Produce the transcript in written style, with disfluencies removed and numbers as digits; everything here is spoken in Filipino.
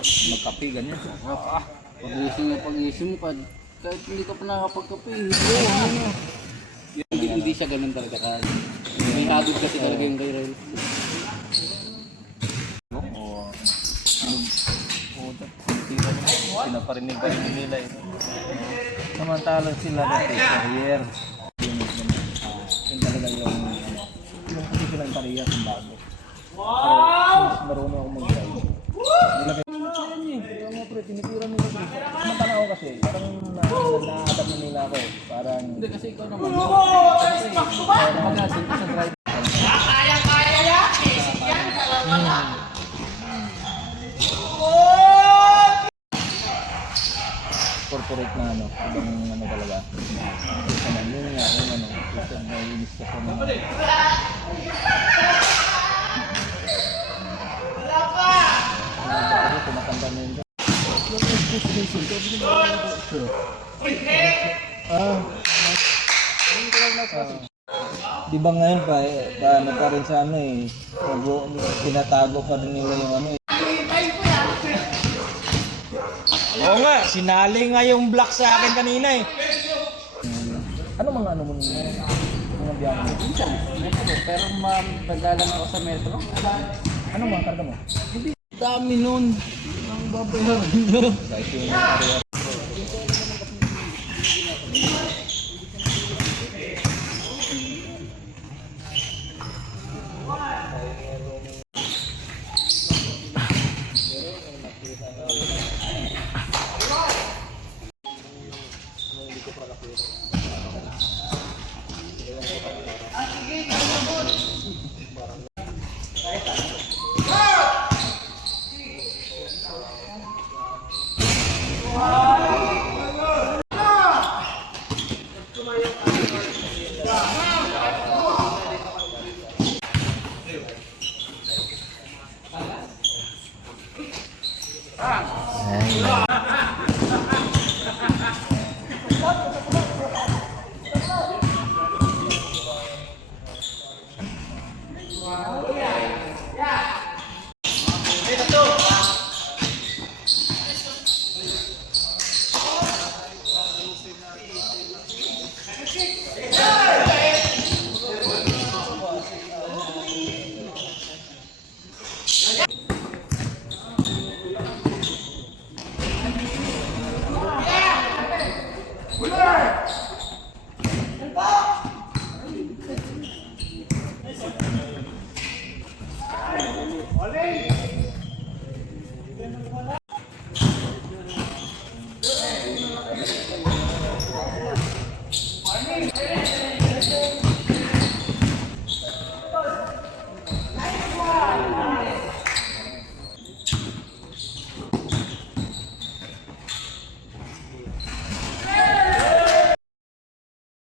magkape, ganyan. Pag-ising mo pa, kahit hindi ka pa nakapagkape, ano. Hindi siya ganun talaga ka. May habit kasi talaga yung kay Rel. Pinaparinig pa rin nila eh. Samantalang sila natin career. Yun talaga yung kasi silang pariya ng bago. Since marunong ako mag-drive. Nilagay yung mga pre, tinitira nila ko. Samantala ako kasi, parang na-adapt na nila ako. Parang Hindi kasi ikaw naman. Mag-asin ka sa drive. corporate na ano, ibang ano talaga. Yun nga, yung ano, kasi naiinis ka pa mga... Tumatanda na yun. Di ba ngayon pa, ano pa rin sa ano eh, tinatago pa rin nila yung ano eh. Oo nga, sinali nga yung black sa akin kanina eh. Ano mga ano mo nila? Mga biyahe mo? Minsan, metro. Pero madalang ako sa metro. Ano mga karga mo? Hindi. Dami nun. Ang babayaran nyo. Kahit yung area. Ay.